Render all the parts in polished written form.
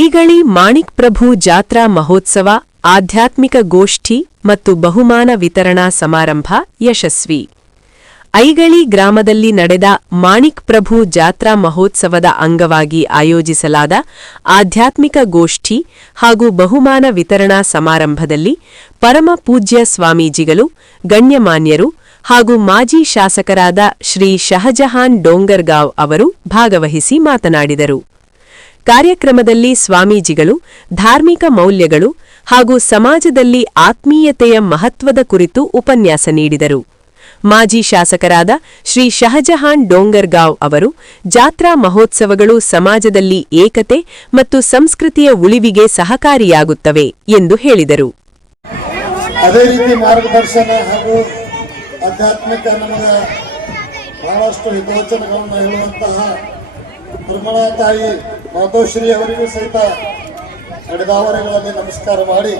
ಐಗಳಿ ಮಾಣಿಕ್ ಪ್ರಭು ಜಾತ್ರಾ ಮಹೋತ್ಸವ ಆಧ್ಯಾತ್ಮಿಕ ಗೋಷ್ಠಿ ಮತ್ತು ಬಹುಮಾನ ವಿತರಣಾ ಸಮಾರಂಭ ಯಶಸ್ವಿ. ಐಗಳಿ ಗ್ರಾಮದಲ್ಲಿ ನಡೆದ ಮಾಣಿಕ್ ಪ್ರಭು ಜಾತ್ರಾ ಮಹೋತ್ಸವದ ಅಂಗವಾಗಿ ಆಯೋಜಿಸಲಾದ ಆಧ್ಯಾತ್ಮಿಕ ಗೋಷ್ಠಿ ಹಾಗೂ ಬಹುಮಾನ ವಿತರಣಾ ಸಮಾರಂಭದಲ್ಲಿ ಪರಮ ಪೂಜ್ಯ ಸ್ವಾಮೀಜಿಗಳು, ಗಣ್ಯಮಾನ್ಯರು ಹಾಗೂ ಮಾಜಿ ಶಾಸಕರಾದ ಶ್ರೀ ಶಹಜಹಾನ್ ಡೋಂಗರ್ಗಾಂವ್ ಅವರು ಭಾಗವಹಿಸಿ ಮಾತನಾಡಿದರು. ಕಾರ್ಯಕ್ರಮದಲ್ಲಿ ಸ್ವಾಮೀಜಿಗಳು ಧಾರ್ಮಿಕ ಮೌಲ್ಯಗಳು ಹಾಗೂ ಸಮಾಜದಲ್ಲಿ ಆತ್ಮೀಯತೆಯ ಮಹತ್ವದ ಕುರಿತು ಉಪನ್ಯಾಸ ನೀಡಿದರು. ಮಾಜಿ ಶಾಸಕರಾದ ಶ್ರೀ ಶಹಜಹಾನ್ ಡೋಂಗರ್ಗಾಂವ್ ಅವರು ಜಾತ್ರಾ ಮಹೋತ್ಸವಗಳು ಸಮಾಜದಲ್ಲಿ ಏಕತೆ ಮತ್ತು ಸಂಸ್ಕೃತಿಯ ಉಳಿವಿಗೆ ಸಹಕಾರಿಯಾಗುತ್ತವೆ ಎಂದು ಹೇಳಿದರು. ಅದೇ ರೀತಿ ಮಾರ್ಗದರ್ಶನ ಹಾಗೂ ಆಧ್ಯಾತ್ಮಿಕ ನಮಗೆ ಬಹಳಷ್ಟು ಹಿತವಚನಗಳನ್ನು ಹೇಳುವಂತಹ ನಿರ್ಮಲಾ ತಾಯಿ ಮಾತೋಶ್ರೀ ಅವರಿಗೂ ಸಹಿತ ನಡೆದಾವರೆಗಳಲ್ಲಿ ನಮಸ್ಕಾರ ಮಾಡಿ,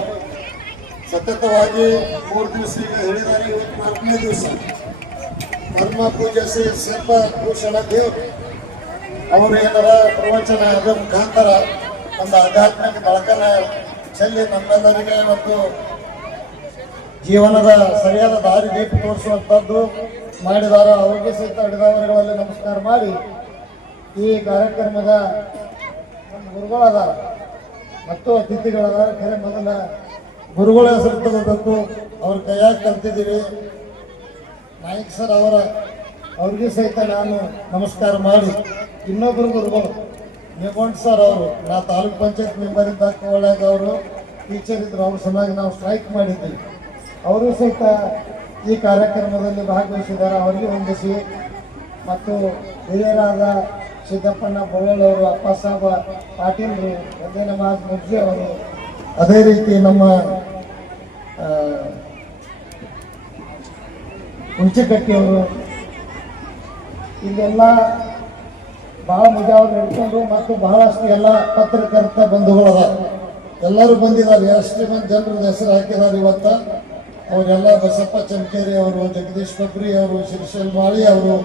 ಸತತವಾಗಿ 3 ದಿವಸ ಈಗ ಹೇಳಿದ್ದಾರೆ. ಇವತ್ತು 4ನೇ ದಿವಸ ಪರಮ ಪೂಜ್ಯ ಶ್ರೀ ಸರ್ವಭೂಷಣ ದೇವರು ಅವರು ಏನಾರ ಪ್ರವಚನ ಅದರ ಮುಖಾಂತರ ಒಂದು ಆಧ್ಯಾತ್ಮಿಕ ಬೆಳಕನ್ನ ಚೆಲ್ಲಿ ನಮ್ಮೆಲ್ಲರಿಗೆ ಮತ್ತು ಜೀವನದ ಸರಿಯಾದ ದಾರಿ ದೀಪ ತೋರಿಸುವಂಥದ್ದು ಮಾಡಿದಾರ. ಅವ್ರಿಗೆ ಸಹಿತ ನಡೆದಾವರೆಗಳಲ್ಲಿ ನಮಸ್ಕಾರ ಮಾಡಿ, ಈ ಕಾರ್ಯಕ್ರಮದ ಗುರುಗಳದಾರ ಮತ್ತು ಅತಿಥಿಗಳದಾರ. ಖರೆ ಮೊದಲ ಗುರುಗಳ ಹೆಸರು ತಗೋಬೇಕು, ಅವ್ರ ಕೈಯಾಗ ಕಲ್ತಿದ್ದೀವಿ. ನಾಯಕ್ ಸರ್ ಅವ್ರಿಗೆ ಸಹಿತ ನಾನು ನಮಸ್ಕಾರ ಮಾಡಿ, ಇನ್ನೊಬ್ಬರು ಗುರುಗಳು ನಿಗೊಂಡ್ ಸರ್ ಅವರು, ನಾ ತಾಲೂಕ್ ಪಂಚಾಯತ್ ಮೆಂಬರ್ ಇದ್ದ ಒಳಗೆ ಅವರು ಟೀಚರ್ ಇದ್ರು, ಅವ್ರ ಸಲುವಾಗಿ ನಾವು ಸ್ಟ್ರೈಕ್ ಮಾಡಿದ್ದೀವಿ. ಅವರು ಸಹಿತ ಈ ಕಾರ್ಯಕ್ರಮದಲ್ಲಿ ಭಾಗವಹಿಸಿದ್ದಾರೆ. ಅವರಿಗೆ ವಂದಿಸಿ, ಮತ್ತು ಹಿರಿಯರಾದ ಸಿದ್ದಪ್ಪಣ್ಣ ಬೋಳಲ್ ಅವರು, ಅಪ್ಪ ಸಾಬ ಪಾಟೀಲ್ರು, ಒಂದೇ ನಮಾಜ್ ಮುರ್ಜಿ ಅವರು, ಅದೇ ರೀತಿ ನಮ್ಮ ಹುಂಚಿಕಟ್ಟಿಯವರು, ಇಲ್ಲೆಲ್ಲ ಭಾಳ ಮುಜಾವರ್ ಹಿಡ್ಕೊಂಡು ಮತ್ತು ಬಹಳಷ್ಟು ಎಲ್ಲ ಪತ್ರಕರ್ತ ಬಂಧುಗಳದ ಎಲ್ಲರೂ ಬಂದಿದ್ದಾರೆ. ಎಷ್ಟು ಮಂದಿ ಜನರ ಹೆಸರು ಹಾಕಿದ್ದಾರೆ ಇವತ್ತು. ಅವರೆಲ್ಲ ಬಸಪ್ಪ ಚಮಕೇರಿ ಅವರು, ಜಗದೀಶ್ ಬಬ್ರಿ ಅವರು, ಶಿರ್ಷಲ್ ಮಾಳಿ ಅವರು,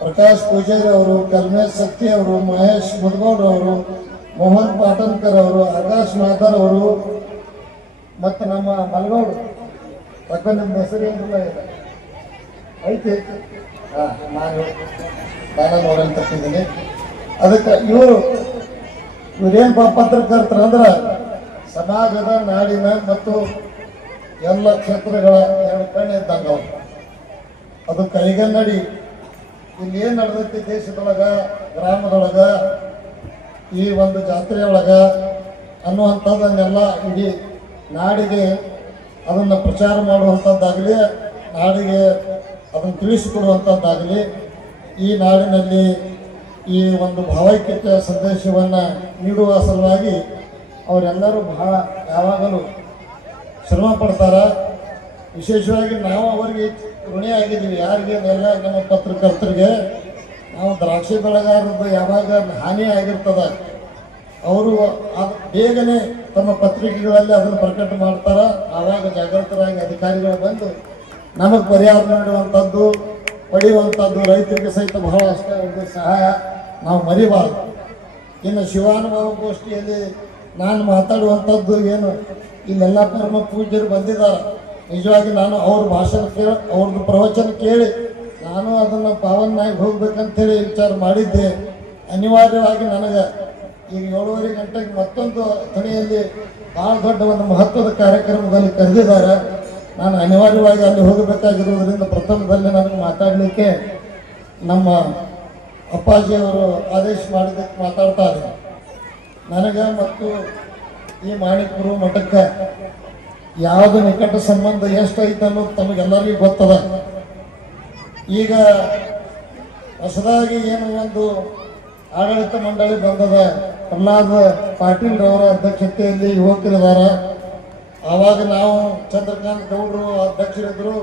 ಪ್ರಕಾಶ್ ಪೂಜಾರಿ ಅವರು, ಕಲ್ಮೇಶ್ ಸತ್ತಿ ಅವರು, ಮಹೇಶ್ ಮುದಗೌಡ್ರ ಅವರು, ಮೋಹನ್ ಪಾಟನ್ಕರ್ ಅವರು, ಆಕಾಶ್ ಮಾಧರ್ ಅವರು, ಮತ್ತು ನಮ್ಮ ಮಲಗೌಡ್ರು. ಯಾಕಂದ್ರೆ ನಿಮ್ಮ ಹೆಸರು ಏನಿಲ್ಲ ಐತಿ, ನಾನು ನೋಡಲ್ ತಪ್ಪಿದ್ದೀನಿ. ಅದಕ್ಕೆ ಇವ್ರೇನು ಪತ್ರಕರ್ತರಂದ್ರೆ ಸಮಾಜದ, ನಾಡಿನ ಮತ್ತು ಎಲ್ಲ ಕ್ಷೇತ್ರಗಳ 2 ಕಣ್ಣು ಇದ್ದಂಗೆ ಅವರು. ಅದು ಕೈಗನ್ನಡಿ. ಇಲ್ಲಿ ಏನು ನಡೆದೈತಿ ದೇಶದೊಳಗ, ಗ್ರಾಮದೊಳಗ, ಈ ಒಂದು ಜಾತ್ರೆಯೊಳಗ ಅನ್ನುವಂಥದ್ದನ್ನೆಲ್ಲ ಇಡೀ ನಾಡಿಗೆ ಅದನ್ನು ಪ್ರಚಾರ ಮಾಡುವಂಥದ್ದಾಗಲಿ, ನಾಡಿಗೆ ಅದನ್ನು ತಿಳಿಸಿಕೊಡುವಂಥದ್ದಾಗಲಿ, ಈ ನಾಡಿನಲ್ಲಿ ಈ ಒಂದು ಭಾವೈಕ್ಯತೆಯ ಸಂದೇಶವನ್ನು ನೀಡುವ ಸಲುವಾಗಿ ಅವರೆಲ್ಲರೂ ಬಹಳ ಯಾವಾಗಲೂ ಶ್ರಮ ಪಡ್ತಾರ. ವಿಶೇಷವಾಗಿ ನಾವು ಅವರಿಗೆ ಋಣಿಯಾಗಿದ್ದೀವಿ. ಯಾರಿಗೆ ಎಲ್ಲ ನಮ್ಮ ಪತ್ರಕರ್ತರಿಗೆ ನಾವು ದ್ರಾಕ್ಷಿ ಬೆಳೆಗಾರದ್ದು ಯಾವಾಗ ಹಾನಿ ಆಗಿರ್ತದೆ, ಅವರು ಬೇಗನೆ ತಮ್ಮ ಪತ್ರಿಕೆಗಳಲ್ಲಿ ಅದನ್ನು ಪ್ರಕಟ ಮಾಡ್ತಾರೆ. ಆವಾಗ ಜಾಗೃತರಾಗಿ ಅಧಿಕಾರಿಗಳು ಬಂದು ನಮಗೆ ಪರಿಹಾರ ನೀಡುವಂಥದ್ದು, ಪಡೆಯುವಂಥದ್ದು ರೈತರಿಗೆ ಸಹಿತ ಬಹಳಷ್ಟು ಒಂದು ಸಹಾಯ ನಾವು ಮರಿಬಾರ್ದು. ಇನ್ನು ಶಿವಾನುಭವ ಗೋಷ್ಠಿಯಲ್ಲಿ ನಾನು ಮಾತಾಡುವಂಥದ್ದು ಏನು, ಇಲ್ಲೆಲ್ಲ ಪರಮ ಪೂಜ್ಯರು ಬಂದಿದ್ದಾರೆ. ನಿಜವಾಗಿ ನಾನು ಅವ್ರ ಭಾಷಣ ಅವ್ರದ್ದು ಪ್ರವಚನ ಕೇಳಿ ನಾನು ಅದನ್ನು ಪಾವನಾಗಿ ಹೋಗ್ಬೇಕಂತೇಳಿ ವಿಚಾರ ಮಾಡಿದ್ದೆ. ಅನಿವಾರ್ಯವಾಗಿ ನನಗೆ ಈಗ 7:30 ಗಂಟೆಗೆ ಮತ್ತೊಂದು ತಣಿಯಲ್ಲಿ ಭಾಳ ದೊಡ್ಡ ಒಂದು ಮಹತ್ವದ ಕಾರ್ಯಕ್ರಮದಲ್ಲಿ ಕರೆದಿದ್ದಾರೆ. ನಾನು ಅನಿವಾರ್ಯವಾಗಿ ಅಲ್ಲಿ ಹೋಗಬೇಕಾಗಿರುವುದರಿಂದ ಪ್ರಥಮದಲ್ಲಿ ನನಗೆ ಮಾತಾಡಲಿಕ್ಕೆ ನಮ್ಮ ಅಪ್ಪಾಜಿಯವರು ಆದೇಶ ಮಾಡಿದ್ದಕ್ಕೆ ಮಾತಾಡ್ತಾರೆ. ನನಗೆ ಮತ್ತು ಈ ಮಾಣಿಕ್ಪುರ ಮಠಕ್ಕೆ ಯಾವುದು ನಿಕಟ ಸಂಬಂಧ ಎಷ್ಟೈತೆ ಅನ್ನೋದು ತಮಗೆಲ್ಲರಿಗೂ ಗೊತ್ತದ. ಈಗ ಹೊಸದಾಗಿ ಏನು ಒಂದು ಆಡಳಿತ ಮಂಡಳಿ ಬಂದದ, ಪ್ರಹ್ಲಾದ್ ಪಾಟೀಲ್ ಅವರ ಅಧ್ಯಕ್ಷತೆಯಲ್ಲಿ ಯುವಕರಿದ್ದಾರೆ. ಆವಾಗ ನಾವು ಚಂದ್ರಕಾಂತ್ ಗೌಡರು ಅಧ್ಯಕ್ಷರಿದ್ದರು,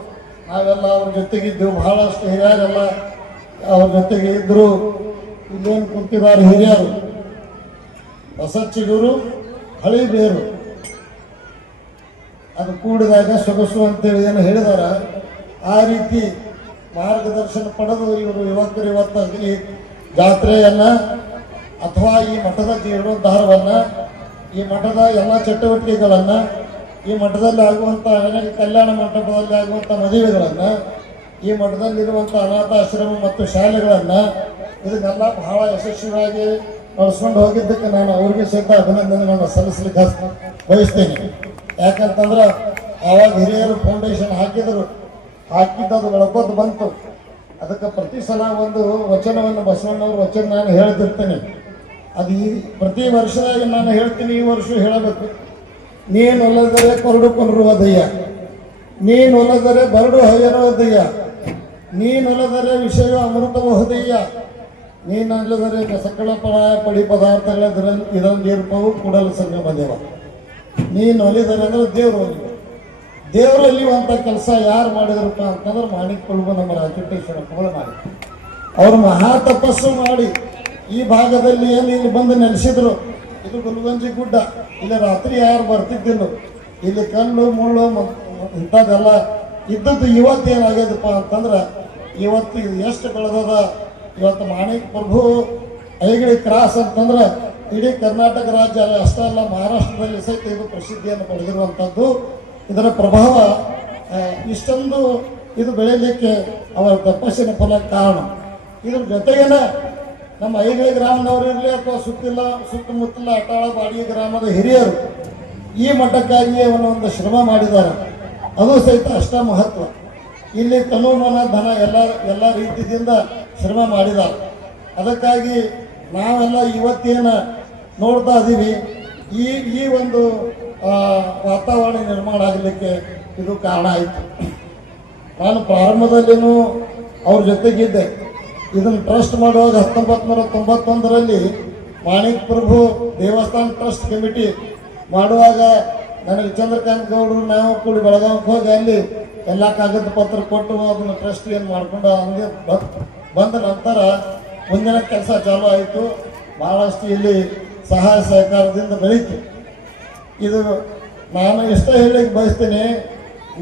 ನಾವೆಲ್ಲ ಅವ್ರ ಜೊತೆಗಿದ್ದೆವು. ಬಹಳಷ್ಟು ಹಿರಿಯರೆಲ್ಲ ಅವ್ರ ಜೊತೆಗೆ ಇದ್ದರು. ಇಲ್ಲೇನು ಕುಂತಿದ್ದಾರೆ ಹಿರಿಯರು, ಹೊಸ ಚಿಗುರು ಹಳಿ ಬೇರು, ಅದು ಕೂಡಿದಾಗ ಸೊಗಸು ಅಂತೇಳಿ ಏನು ಹೇಳಿದಾರ, ಆ ರೀತಿ ಮಾರ್ಗದರ್ಶನ ಪಡೆದು ಇವರು ಯುವಕರು ಇವತ್ತು ಈ ಜಾತ್ರೆಯನ್ನು ಅಥವಾ ಈ ಮಠದ ಜೀರ್ಣೋದ್ಧಾರವನ್ನು ಈ ಮಠದ ಎಲ್ಲ ಚಟುವಟಿಕೆಗಳನ್ನು, ಈ ಮಠದಲ್ಲಿ ಆಗುವಂಥ ಕಲ್ಯಾಣ ಮಂಟಪದಲ್ಲಿ ಆಗುವಂಥ ಮದುವೆಗಳನ್ನು, ಈ ಮಠದಲ್ಲಿರುವಂಥ ಅನಾಥಾಶ್ರಮ ಮತ್ತು ಶಾಲೆಗಳನ್ನು ಇದನ್ನೆಲ್ಲ ಬಹಳ ಯಶಸ್ವಿಯಾಗಿ ನಡೆಸ್ಕೊಂಡು ಹೋಗಿದ್ದಕ್ಕೆ ನಾನು ಅವ್ರಿಗೆ ಸಹಿತ ಅಭಿನಂದನೆಗಳನ್ನು ಸಲ್ಲಿಸಲಿಕ್ಕೆ ಬಯಸ್ತೇನೆ. ಯಾಕಂತಂದ್ರೆ ಆವಾಗ ಹಿರಿಯರು ಫೌಂಡೇಶನ್ ಹಾಕಿದ್ದದು ಬೆಳಕೋದು ಬಂತು. ಅದಕ್ಕೆ ಪ್ರತಿ ಸಲ ಒಂದು ವಚನವನ್ನು ಬಸವಣ್ಣವ್ರ ವಚನ ನಾನು ಹೇಳ್ತಿರ್ತೇನೆ. ಅದು ಈ ಪ್ರತಿ ವರ್ಷದಾಗ ನಾನು ಹೇಳ್ತೀನಿ, ಈ ವರ್ಷ ಹೇಳಬೇಕು. ನೀನೊಲ್ಲದರೆ ಕೊರಡು ಕೊಂಡ್ರುವುದಯ್ಯ, ನೀನೊಲ್ಲದರೆ ಬರಡು ಹೊಯ್ಯರುವುದಯ್ಯ, ನೀನೊಲ್ಲದರೆ ವಿಷಯ ಅಮೃತಬಹುದಯ್ಯ, ನೀನಲ್ಲದರೆ ಸಕಲ ಪಡಿ ಪದಾರ್ಥಗಳ ಇದರಲ್ಲಿ ಇರ್ಪವು ಕೂಡಲು ಸಂಗಮ ದೇವ. ನೀನು ಒಲಿದರೆ ಅಂದ್ರೆ ದೇವರು ದೇವರಲ್ಲಿಯುವಂಥ ಕೆಲಸ ಯಾರು ಮಾಡಿದ್ರಪ್ಪ ಅಂತಂದ್ರೆ ಮಾಣಿಕ್ ಪ್ರಭು ನಮ್ಮ ರಾಜಕೋಟೇಶ್ವರಪ್ಪಗಳು ಮಾಡಿ, ಅವರು ಮಹಾ ತಪಸ್ಸು ಮಾಡಿ ಈ ಭಾಗದಲ್ಲಿ ಏನು ಇಲ್ಲಿ ಬಂದು ನೆಲೆಸಿದ್ರು. ಇದು ಗುಲ್ಗಂಜಿ ಗುಡ್ಡ, ಇಲ್ಲಿ ರಾತ್ರಿ ಯಾರು ಬರ್ತಿದ್ದಿಲ್ಲ, ಇಲ್ಲಿ ಕಲ್ಲು ಮುಳ್ಳು ಇಂಥದ್ದೆಲ್ಲ ಇದ್ದದ್ದು. ಇವತ್ತು ಏನಾಗ್ಯದಪ್ಪ ಅಂತಂದ್ರೆ ಇವತ್ತು ಇದು ಎಷ್ಟು ಬೆಳೆದದ. ಇವತ್ತು ಮಾಣಿಕ್ ಪ್ರಭು ಐಗಳಿ ಕ್ರಾಸ್ ಅಂತಂದ್ರೆ ಇಡೀ ಕರ್ನಾಟಕ ರಾಜ್ಯ ಅಷ್ಟೇ ಅಲ್ಲ, ಮಹಾರಾಷ್ಟ್ರದಲ್ಲಿ ಸಹಿತ ಇದು ಪ್ರಸಿದ್ಧಿಯನ್ನು ಪಡೆದಿರುವಂಥದ್ದು. ಇದರ ಪ್ರಭಾವ ಇಷ್ಟೊಂದು ಇದು ಬೆಳೀಲಿಕ್ಕೆ ಅವರ ತಪಸ್ಸಿನ ಫಲ ಕಾರಣ. ಇದ್ರ ಜೊತೆಗೇನೆ ನಮ್ಮ ಐಗಳಿ ಗ್ರಾಮದವರು ಇರಲಿ ಅಥವಾ ಸುತ್ತಮುತ್ತಲ ಅಟಾಳ ಬಾಡಿಗೆ ಗ್ರಾಮದ ಹಿರಿಯರು ಈ ಮಠಕ್ಕಾಗಿಯೇ ಒಂದು ಶ್ರಮ ಮಾಡಿದ್ದಾರೆ. ಅದು ಸಹಿತ ಅಷ್ಟ ಮಹತ್ವ. ಇಲ್ಲಿ ತನು ಮನ ಧನ ಎಲ್ಲ ರೀತಿಯಿಂದ ಶ್ರಮ ಮಾಡಿದ್ದಾರೆ. ಅದಕ್ಕಾಗಿ ನಾವೆಲ್ಲ ಇವತ್ತೇನು ನೋಡ್ತಾ ಇದ್ದೀವಿ, ಈ ಒಂದು ವಾತಾವರಣ ನಿರ್ಮಾಣ ಆಗಲಿಕ್ಕೆ ಇದು ಕಾರಣ ಆಯಿತು. ನಾನು ಪ್ರಾರಂಭದಲ್ಲಿನೂ ಅವ್ರ ಜೊತೆಗಿದ್ದೆ. ಇದನ್ನು ಟ್ರಸ್ಟ್ ಮಾಡುವಾಗ 1991ರಲ್ಲಿ ಮಾಣಿಕ್ ಪ್ರಭು ದೇವಸ್ಥಾನ ಟ್ರಸ್ಟ್ ಕಮಿಟಿ ಮಾಡುವಾಗ ನನಗೆ ಚಂದ್ರಕಾಂತ್ ಗೌಡರು ನಾವು ಕೂಡಿ ಬೆಳಗಾವಿಗೆ ಹೋಗಿ ಅಲ್ಲಿ ಎಲ್ಲ ಕಾಗದ ಪತ್ರ ಕೊಟ್ಟು ಅದನ್ನು ಟ್ರಸ್ಟ್ ಏನು ಮಾಡ್ಕೊಂಡು ಹಂಗೆ ಬಂದ ನಂತರ ಮುಂದಿನ ಕೆಲಸ ಚಾಲೂ ಆಯಿತು. ಭಾಳಷ್ಟು ಇಲ್ಲಿ ಸಹಾಯ ಸಹಕಾರದಿಂದ ಬೆಳೀತು. ಇದು ನಾನು ಎಷ್ಟೇ ಹೇಳಿಕ್ಕೆ ಬಯಸ್ತೀನಿ,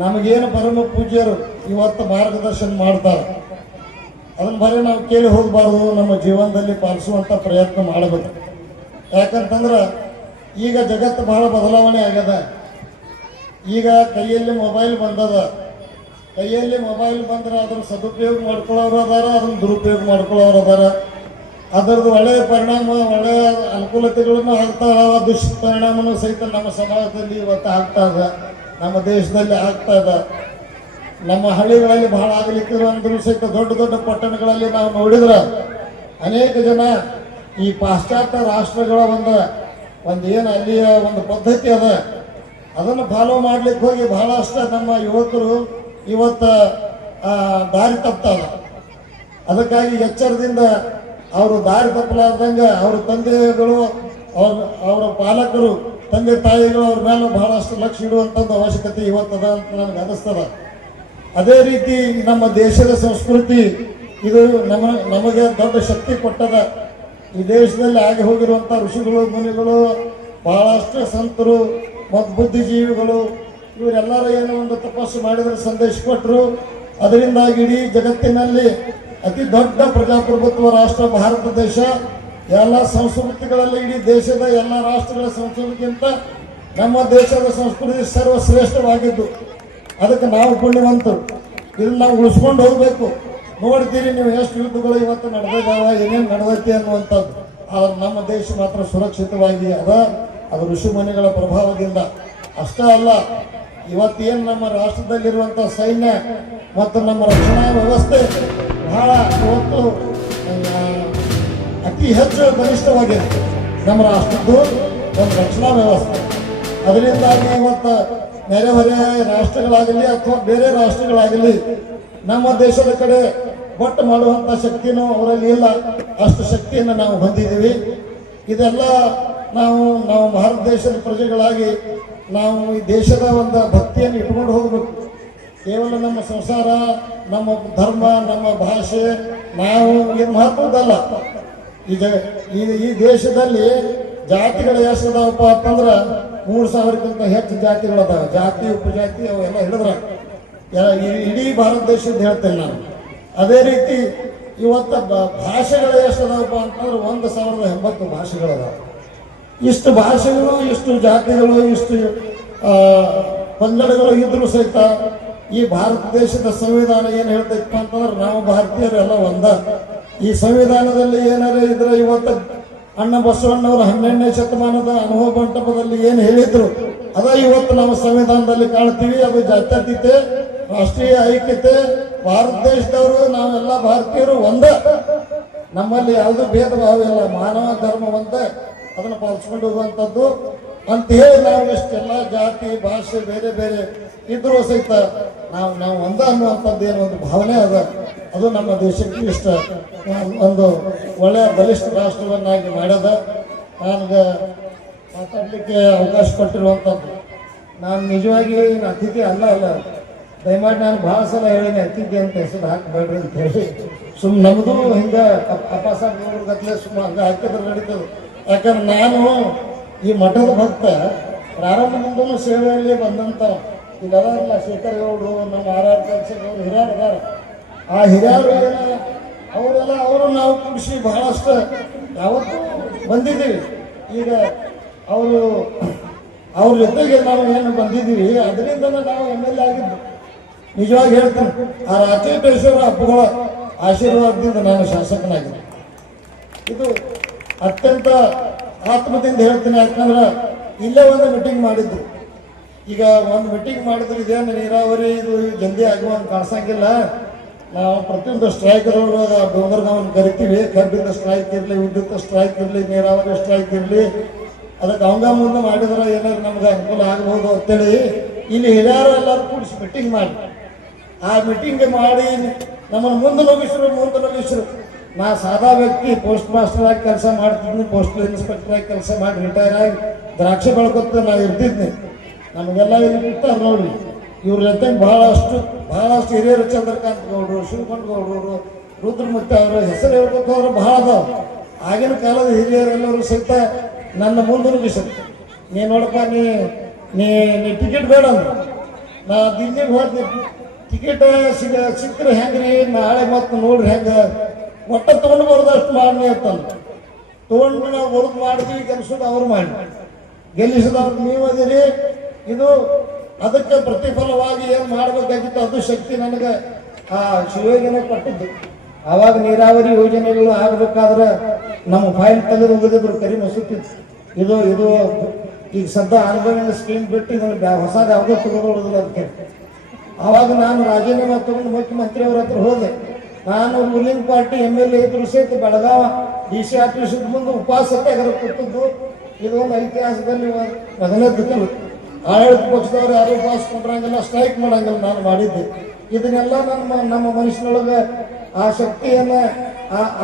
ನಮಗೇನು ಪರಮ ಪೂಜ್ಯರು ಇವತ್ತು ಮಾರ್ಗದರ್ಶನ ಮಾಡ್ತಾರೆ, ಅದನ್ನು ಬರೀ ನಾವು ಕೇಳಿ ಹೋಗಬಾರ್ದು, ನಮ್ಮ ಜೀವನದಲ್ಲಿ ಪಾಲಿಸುವಂಥ ಪ್ರಯತ್ನ ಮಾಡಬೇಕು. ಯಾಕಂತಂದ್ರೆ ಈಗ ಜಗತ್ತು ಬಹಳ ಬದಲಾವಣೆ ಆಗ್ಯದ. ಈಗ ಕೈಯಲ್ಲಿ ಮೊಬೈಲ್ ಬಂದದ. ಕೈಯಲ್ಲಿ ಮೊಬೈಲ್ ಬಂದ್ರೆ ಅದನ್ನು ಸದುಪಯೋಗ ಮಾಡ್ಕೊಳ್ಳೋರು ಅದಾರ, ಅದನ್ನು ದುರುಪಯೋಗ ಮಾಡ್ಕೊಳ್ಳೋರು ಅದಾರ. ಅದರದ್ದು ಒಳ್ಳೆಯ ಪರಿಣಾಮ, ಒಳ್ಳೆಯ ಅನುಕೂಲತೆಗಳನ್ನು ಆಗ್ತಾ ಇದಾವ, ದುಷ್ಪರಿಣಾಮನೂ ಸಹಿತ ನಮ್ಮ ಸಮಾಜದಲ್ಲಿ ಇವತ್ತು ಆಗ್ತಾ ಇದೆ, ನಮ್ಮ ದೇಶದಲ್ಲಿ ಆಗ್ತಾ ಇದೆ. ನಮ್ಮ ಹಳ್ಳಿಗಳಲ್ಲಿ ಬಹಳ ಆಗಲಿಕ್ಕಿರೋ ಅಂದ್ರೂ ಸಹಿತ ದೊಡ್ಡ ದೊಡ್ಡ ಪಟ್ಟಣಗಳಲ್ಲಿ ನಾವು ನೋಡಿದ್ರೆ ಅನೇಕ ಜನ ಈ ಪಾಶ್ಚಾತ್ಯ ರಾಷ್ಟ್ರಗಳ ಒಂದು ಏನು ಅಲ್ಲಿಯ ಒಂದು ಪದ್ಧತಿ ಅದ, ಅದನ್ನು ಫಾಲೋ ಮಾಡ್ಲಿಕ್ಕೆ ಹೋಗಿ ಬಹಳಷ್ಟು ನಮ್ಮ ಯುವಕರು ಇವತ್ತು ದಾರಿ ತಪ್ತಾರೆ. ಅದಕ್ಕಾಗಿ ಎಚ್ಚರದಿಂದ ಅವರು ದಾರಿ ತಪ್ಪಲಾರ್ದಂಗೆ ಅವ್ರ ತಂದೆಗಳು, ಅವರ ಪಾಲಕರು, ತಂದೆ ತಾಯಿಗಳು ಅವ್ರ ಮೇಲೆ ಬಹಳಷ್ಟು ಲಕ್ಷ್ಯ ಇಡುವಂಥದ್ದು ಅವಶ್ಯಕತೆ ಇವತ್ತದ ಅಂತ ನನಗೆ ಅನ್ನಿಸ್ತದ. ಅದೇ ರೀತಿ ನಮ್ಮ ದೇಶದ ಸಂಸ್ಕೃತಿ ಇದು ನಮಗೆ ದೊಡ್ಡ ಶಕ್ತಿ ಕೊಟ್ಟದ. ಈ ದೇಶದಲ್ಲಿ ಆಗಿ ಹೋಗಿರುವಂಥ ಋಷಿಗಳು, ಮುನಿಗಳು, ಬಹಳಷ್ಟು ಸಂತರು ಮತ್ತು ಬುದ್ಧಿಜೀವಿಗಳು ಇವರೆಲ್ಲರೂ ಏನೋ ಒಂದು ತಪಸ್ಸು ಮಾಡಿದರೆ ಸಂದೇಶ ಕೊಟ್ಟರು. ಅದರಿಂದಾಗಿ ಇಡೀ ಜಗತ್ತಿನಲ್ಲಿ ಅತಿ ದೊಡ್ಡ ಪ್ರಜಾಪ್ರಭುತ್ವ ರಾಷ್ಟ್ರ ಭಾರತ ದೇಶ. ಎಲ್ಲ ಸಂಸ್ಕೃತಿಗಳಲ್ಲಿ ಇಡೀ ದೇಶದ ಎಲ್ಲ ರಾಷ್ಟ್ರಗಳ ಸಂಸ್ಕೃತಿಗಿಂತ ನಮ್ಮ ದೇಶದ ಸಂಸ್ಕೃತಿ ಸರ್ವಶ್ರೇಷ್ಠವಾಗಿದ್ದು. ಅದಕ್ಕೆ ನಾವು ಪುಣ್ಯವಂತರು. ಇದನ್ನು ನಾವು ಉಳಿಸ್ಕೊಂಡು ಹೋಗಬೇಕು. ನೋಡ್ತೀರಿ ನೀವು ಎಷ್ಟು ಯುದ್ಧಗಳು ಇವತ್ತು ನಡೆದಿದ್ದಾವ, ಏನೇನು ನಡೆದೈತಿ ಅನ್ನುವಂಥದ್ದು. ಆದರೆ ನಮ್ಮ ದೇಶ ಮಾತ್ರ ಸುರಕ್ಷಿತವಾಗಿ ಅದು ಋಷಿಮುನಿಗಳ ಪ್ರಭಾವದಿಂದ. ಅಷ್ಟೇ ಅಲ್ಲ, ಇವತ್ತೇನು ನಮ್ಮ ರಾಷ್ಟ್ರದಲ್ಲಿರುವಂಥ ಸೈನ್ಯ ಮತ್ತು ನಮ್ಮ ರಕ್ಷಣಾ ವ್ಯವಸ್ಥೆ ಬಹಳ ಇವತ್ತು ಅತಿ ಹೆಚ್ಚು ಬಲಿಷ್ಠವಾಗಿದೆ. ನಮ್ಮ ರಾಷ್ಟ್ರದ್ದು ಒಂದು ರಕ್ಷಣಾ ವ್ಯವಸ್ಥೆ. ಅದರಿಂದಾಗಿ ಇವತ್ತು ನೆರೆಹೊರೆಯ ರಾಷ್ಟ್ರಗಳಾಗಲಿ ಅಥವಾ ಬೇರೆ ರಾಷ್ಟ್ರಗಳಾಗಲಿ ನಮ್ಮ ದೇಶದ ಕಡೆ ಒಟ್ಟು ಮಾಡುವಂಥ ಶಕ್ತಿನೂ ಅವರಲ್ಲಿ ಇಲ್ಲ. ಅಷ್ಟು ಶಕ್ತಿಯನ್ನು ನಾವು ಹೊಂದಿದ್ದೀವಿ. ಇದೆಲ್ಲ ನಾವು ಭಾರತ ದೇಶದ ಪ್ರಜೆಗಳಾಗಿ ನಾವು ಈ ದೇಶದ ಒಂದು ಭಕ್ತಿಯನ್ನು ಇಟ್ಕೊಂಡು ಹೋಗಬೇಕು. ಕೇವಲ ನಮ್ಮ ಸಂಸಾರ, ನಮ್ಮ ಧರ್ಮ, ನಮ್ಮ ಭಾಷೆ ನಾವು ಏನು ಮಹತ್ವದ್ದಲ್ಲ. ಈ ದೇಶದಲ್ಲಿ ಜಾತಿಗಳು ಎಷ್ಟದಾವಪ್ಪ ಅಂತಂದ್ರೆ 3000ಕ್ಕಿಂತ ಹೆಚ್ಚು ಜಾತಿಗಳದಾವೆ. ಜಾತಿ ಉಪಜಾತಿ ಅವೆಲ್ಲ ಹೇಳಿದ್ರೆ ಇಡೀ ಭಾರತ ದೇಶದ ಹೇಳ್ತೇನೆ ನಾನು. ಅದೇ ರೀತಿ ಇವತ್ತು ಭಾಷೆಗಳು ಎಷ್ಟದಾವಪ್ಪ ಅಂತಂದ್ರೆ 1080 ಭಾಷೆಗಳದಾವೆ. ಇಷ್ಟು ಭಾಷೆಗಳು, ಇಷ್ಟು ಜಾತಿಗಳು, ಇಷ್ಟು ಪಂಗಡಗಳು ಇದ್ರೂ ಸಹಿತ ಈ ಭಾರತ ದೇಶದ ಸಂವಿಧಾನ ಏನು ಹೇಳ್ತೈತಪ್ಪ ಅಂತಂದ್ರೆ ನಾವು ಭಾರತೀಯರೆಲ್ಲ ಒಂದ. ಈ ಸಂವಿಧಾನದಲ್ಲಿ ಏನಾರೇ ಇದ್ರೆ ಇವತ್ತು ಅಣ್ಣ ಬಸವಣ್ಣವರು 12ನೇ ಶತಮಾನದ ಅನುಭವ ಮಂಟಪದಲ್ಲಿ ಏನು ಹೇಳಿದ್ರು ಅದ ಇವತ್ತು ನಮ್ಮ ಸಂವಿಧಾನದಲ್ಲಿ ಕಾಣ್ತೀವಿ. ಅದು ಜಾತ್ಯತೀತೆ, ರಾಷ್ಟ್ರೀಯ ಐಕ್ಯತೆ, ಭಾರತ ದೇಶದವರು ನಾವೆಲ್ಲ ಭಾರತೀಯರು ಒಂದ, ನಮ್ಮಲ್ಲಿ ಯಾವುದೂ ಭೇದ ಭಾವ ಇಲ್ಲ, ಮಾನವ ಧರ್ಮ ಒಂದೇ, ಅದನ್ನು ಪಾಲಿಸ್ಕೊಂಡು ಹೋಗುವಂಥದ್ದು ಅಂತ ಹೇಳಿ ನಾವು ಇಷ್ಟೆಲ್ಲ ಜಾತಿ ಭಾಷೆ ಬೇರೆ ಬೇರೆ ಇದ್ರೂ ಸಹಿತ ನಾವು ಒಂದ ಅನ್ನುವಂಥದ್ದು ಏನೋ ಒಂದು ಭಾವನೆ ಅದ. ಅದು ನಮ್ಮ ದೇಶಕ್ಕೆ ಇಷ್ಟ ಒಂದು ಒಳ್ಳೆಯ ಬಲಿಷ್ಠ ರಾಷ್ಟ್ರವನ್ನಾಗಿ ಮಾಡ್ಯದ. ನನಗೆ ಮಾತಾಡಲಿಕ್ಕೆ ಅವಕಾಶ ಕೊಟ್ಟಿರುವಂಥದ್ದು. ನಾನು ನಿಜವಾಗಿ ಅತಿಥಿ ಅಲ್ಲ, ದಯಮಾಡಿ ನಾನು ಭಾಳ ಸಲ ಹೇಳೀನಿ ಅತಿಥಿ ಅಂತ ಹೆಸರು ಹಾಕಬೇಡ್ರಿ ಅಂತ ಹೇಳಿ. ನಮ್ಮದು ಹಿಂಗೆ ಅಪಾಸಗತ್ಲೆ ಹಂಗೆ ಹಾಕಿದ್ರೆ ನಡೀತದೆ. ಯಾಕಂದ್ರೆ ನಾನು ಈ ಮಠದ ಭಕ್ತ, ಪ್ರಾರಂಭದಿಂದಲೂ ಸೇವೆಯಲ್ಲಿ ಬಂದಂಥ ಈಗ ಅದಾರಲ್ಲ ಶೇಖರ್ ಗೌಡರು, ನಮ್ಮ ಆರ್ ಕೆಲಸದವರು ಹಿರಿಯರು ಅದಾರ. ಆ ಹಿರಿಯರು ಅವರೆಲ್ಲ ಅವರು ನಾವು ಖುಷಿ ಬಹಳಷ್ಟು ಯಾವತ್ತೂ ಬಂದಿದ್ದೀವಿ. ಈಗ ಅವ್ರ ಜೊತೆಗೆ ನಾವು ಏನು ಬಂದಿದ್ದೀವಿ ಅದರಿಂದ ನಾವು MLA ಆಗಿದ್ದು. ನಿಜವಾಗಿ ಹೇಳ್ತೀನಿ, ಆ ರಾಚೇಟೇಶ್ವರ ಹಬ್ಬಗಳ ಆಶೀರ್ವಾದದಿಂದ ನಾನು ಶಾಸಕನಾಗಿದ್ದೆ. ಇದು ಅತ್ಯಂತ ಆತ್ಮದಿಂದ ಹೇಳ್ತೀನಿ. ಯಾಕಂದ್ರೆ ಇಲ್ಲೇ ಒಂದು ಮೀಟಿಂಗ್ ಮಾಡಿದ್ದು. ಈಗ ಒಂದು ಮೀಟಿಂಗ್ ಮಾಡಿದ್ರೆ ಇದೇನು ನೀರಾವರಿ ಇದು ಜಲ್ದಿ ಆಗುವಂತ ಕಾಣಿಸಂಗಿಲ್ಲ. ನಾವು ಪ್ರತಿಯೊಂದು ಸ್ಟ್ರೈಕ್ಗಳೊಳಗೆ ಡೋಂಗರ್ಗಾವನ್ನು ಕರಿತೀವಿ. ಕಬ್ಬಿನ ಸ್ಟ್ರೈಕ್ ಇರಲಿ, ವಿದ್ಯುತ್ ಸ್ಟ್ರೈಕ್ ಇರಲಿ, ನೀರಾವರಿ ಸ್ಟ್ರೈಕ್ ಇರಲಿ, ಅದಕ್ಕೆ ಅವಂಗ ಮುಂದೆ ಮಾಡಿದ್ರೆ ಏನಾದ್ರು ನಮ್ಗೆ ಅನುಕೂಲ ಆಗ್ಬೋದು ಅಂತೇಳಿ ಇಲ್ಲಿ ಹಿರಿಯರು ಎಲ್ಲರೂ ಕೂಡಿಸಿ ಮೀಟಿಂಗ್ ಮಾಡಿ, ಆ ಮೀಟಿಂಗ್ ಮಾಡಿ ನಮ್ಮನ್ನು ಮುಂದೆ ನುಗ್ಗಿಸ್ರು. ನಾ ಸಾದಾ ವ್ಯಕ್ತಿ, ಪೋಸ್ಟ್ ಮಾಸ್ಟರ್ ಆಗಿ ಕೆಲಸ ಮಾಡ್ತಿದ್ನಿ, ಪೋಸ್ಟಲ್ ಇನ್ಸ್ಪೆಕ್ಟರ್ ಆಗಿ ಕೆಲಸ ಮಾಡಿ ರಿಟೈರ್ ಆಗಿ ದ್ರಾಕ್ಷಿ ಬೆಳ್ಕೊತ ನಾವು ಇರ್ತಿದ್ನಿ. ನಮಗೆಲ್ಲ ಇಲ್ಲಿ ಬಿಡ್ತಾರೆ ನೋಡಿ. ಇವ್ರ ಜೊತೆ ಬಹಳಷ್ಟು ಹಿರಿಯರು, ಚಂದ್ರಕಾಂತ್ ಗೌಡರು, ಶಿವಕೊಂಡ ಗೌಡರು, ರುದ್ರಮೂರ್ತಿ ಅವರು ಹೆಸರು ಹೇಳ್ಕೊತವ್ರು ಬಹಳ ಅದಾವ. ಆಗಿನ ಕಾಲದ ಹಿರಿಯರೆಲ್ಲರೂ ಸಹಿತ ನನ್ನ ಮುಂದೆ ನುಗ್ಗಿಸ್ರು. ನೀ ನೋಡಪ್ಪ, ನೀ ಟಿಕೆಟ್ ಬೇಡ ಅಂದ್ರು. ನಾ ದಿಲ್ಲಿಗೆ ಹೋದ್ನಿ, ಟಿಕೆಟ್ ಸಿಕ್ಕರೆ ಹೆಂಗ್ರಿ, ನಾಳೆ ಮತ್ತೆ ನೋಡ್ರಿ ಹೆಂಗೆ ಒಟ್ಟ ತೊಗೊಂಡು ಬರೋದಷ್ಟು ಮಾಡಿ ಅಂತಂದು ತೊಗೊಂಡು ನಾವು ಬರೋದು ಮಾಡಿದ್ವಿ. ಗೆಲ್ಸೋದು ಅವ್ರು ಮಾಡಿ, ಗೆಲ್ಲಿಸೋದವ್ರು ನೀವು ಅದಿರಿ. ಇದು ಅದಕ್ಕೆ ಪ್ರತಿಫಲವಾಗಿ ಏನು ಮಾಡಬೇಕಾಗಿತ್ತು ಅದು ಶಕ್ತಿ ನನಗೆ ಆ ಶಿವಯೋಜನೆ ಕೊಟ್ಟಿದ್ದು. ಆವಾಗ ನೀರಾವರಿ ಯೋಜನೆಗಳು ಆಗಬೇಕಾದ್ರೆ ನಮ್ಮ ಫೈಲ್ ತೆಗೆದು ಹೋಗಿದ್ರು, ಕರಿ ಮಸೂತಿತ್ತು. ಇದು ಈಗ ಸದ್ಯ ಆನ್ಲೈನ್ ಸ್ಕೀಮ್ ಬಿಟ್ಟು ಇದನ್ನು ಹೊಸದು ಯಾವುದೋ ತಗೊಳ್ಳೋದಿಲ್ಲ ಅದಕ್ಕೆ. ಆವಾಗ ನಾನು ರಾಜೀನಾಮೆ ತಗೊಂಡು ಮುಖ್ಯಮಂತ್ರಿ ಅವ್ರ ಹತ್ರ ಹೋದೆ. ನಾನು ರೂಲಿಂಗ್ ಪಾರ್ಟಿ MLA ಇದ್ರು ಸಹಿತ ಬೆಳಗಾವ DC ಆಫೀಸದ ಮುಂದೆ ಉಪವಾಸ ಸತ್ಯಾಗ್ರಹ ಕೊಟ್ಟಿದ್ದು. ಇದೊಂದು ಇತಿಹಾಸದಲ್ಲಿ ಮೊದಲನೇದು. ಆಡಳಿತ ಪಕ್ಷದವ್ರು ಯಾರು ಉಪವಾಸ ಕೊಟ್ಟರಂಗಿಲ್ಲ, ಸ್ಟ್ರೈಕ್ ಮಾಡಂಗಿಲ್ಲ, ನಾನು ಮಾಡಿದ್ದೆ. ಇದನ್ನೆಲ್ಲ ನಮ್ಮ ಮನುಷ್ಯನೊಳಗೆ ಆ ಶಕ್ತಿಯನ್ನು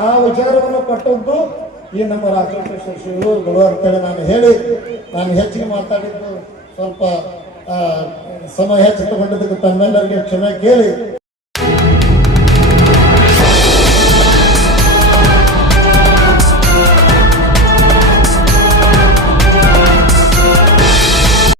ಆ ವಿಚಾರವನ್ನು ಕೊಟ್ಟದ್ದು ಈ ನಮ್ಮ ರಾಜೇಶ್ವರ ಶಿವಗಳು ಅಂತೇಳಿ ನಾನು ಹೇಳಿ, ನಾನು ಹೆಚ್ಚಿಗೆ ಮಾತಾಡಿದ್ದು ಸ್ವಲ್ಪ ಸಮಯ ಹೆಚ್ಚು ತಗೊಂಡಿದ್ದಕ್ಕೆ ತಮ್ಮೆಲ್ಲರಿಗೆ ಕ್ಷಮೆ ಕೇಳಿ